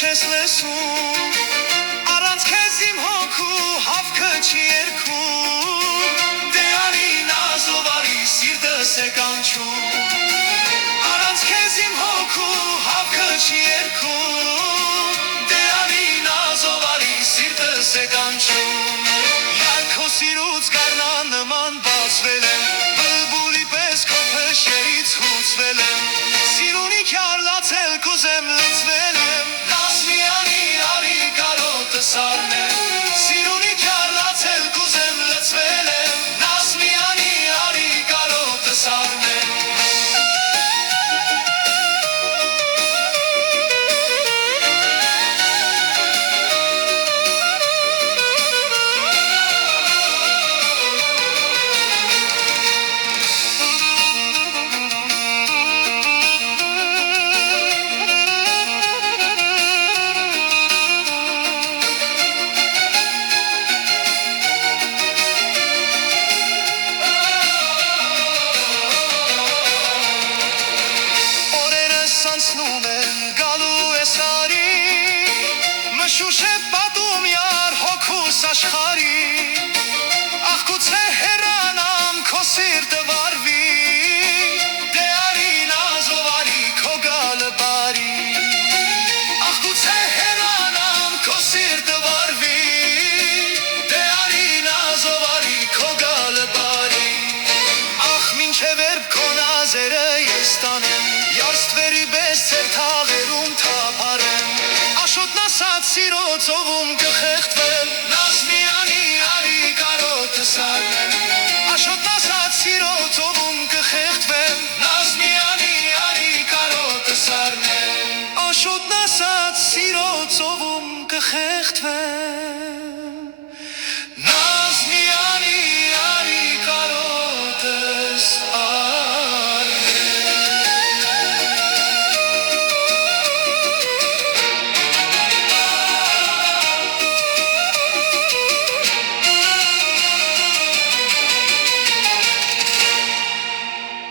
չես լսում առանց քեզ իմ հոգու հավքը չի երգում դե արի նազով արի սիրտս է կանչում առանց քեզ իմ հոգու հավքը չի երգում դե արի նազով արի սիրտս է կանչում Քո սիրուց գարնան նման բացվել եմ բլբուլի պես քո փշերից հուզվել եմ Սիրունի քյարլացել կուզեմ լցվել եմ Նասմիանի արի կարոտս արնեմ Սիրունի քյարլացել կուզեմ լցվել եմ Նասմիանի արի կարոտս արնեմ Անցնում են գալու ես արի Մշուշ է պատում յար հոգուս աշխարի Ախ գուցե հեռանամ քո սիրտը վարվի Դե արի նազով արի քո գալը բարի Ախ գուցե հեռանամ քո սիրտը վարվի Դե արի նազով արի քո գալը բարի Ախ մինչև երբ քո նազերը ես տանեմ Յարստվերի պես ծեր թաղերում թափարեմ Աշոտն ասած սիրո ծովում կխեղդվեմ Նասմիանի արի կարոտս արնեմ Աշոտն ասած սիրո ծովում կխեղդվեմ Նասմիանի արի կարոտս արնեմ Աշոտն ասած սիրո ծովում կխեղդվեմ